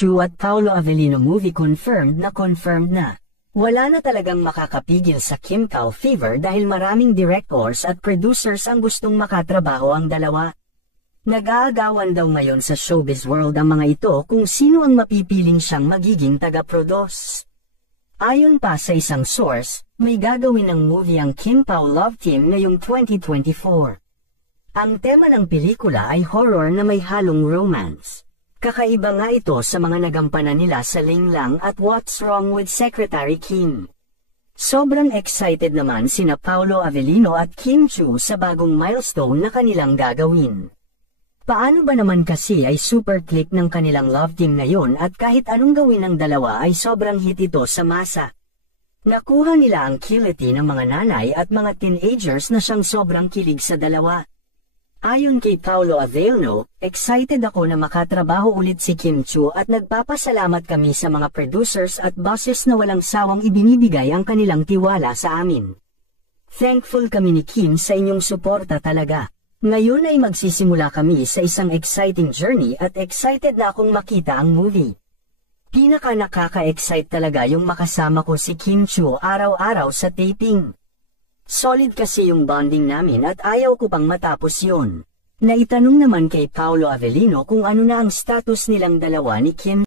Chu at Paolo Avellino movie confirmed na. Wala na talagang makakapigil sa Kim Kao fever dahil maraming directors at producers ang gustong makatrabaho ang dalawa. Nag-aagawan daw ngayon sa showbiz world ang mga ito kung sino ang mapipiling siyang magiging taga-produce. Ayon pa sa isang source, may gagawin ng movie ang Kim Pao Love Team ngayong 2024. Ang tema ng pelikula ay horror na may halong romance. Kakaiba nga ito sa mga nagampanan nila sa Ling Lang at What's Wrong with Secretary Kim. Sobrang excited naman sina Paolo Avellino at Kim Chu sa bagong milestone na kanilang gagawin. Paano ba naman kasi ay super click ng kanilang love team ngayon at kahit anong gawin ng dalawa ay sobrang hit ito sa masa. Nakuha nila ang kiliti ng mga nanay at mga teenagers na siyang sobrang kilig sa dalawa. Ayon kay Paolo Avellino, excited ako na makatrabaho ulit si Kim Chu at nagpapasalamat kami sa mga producers at bosses na walang sawang ibinibigay ang kanilang tiwala sa amin. Thankful kami ni Kim sa inyong suporta talaga. Ngayon ay magsisimula kami sa isang exciting journey at excited na akong makita ang movie. Pinaka nakaka-excite talaga yung makasama ko si Kim Chu araw-araw sa taping. Solid kasi yung bonding namin at ayaw ko pang matapos yun. Naitanong naman kay Paolo Avellino kung ano na ang status nilang dalawa ni Kim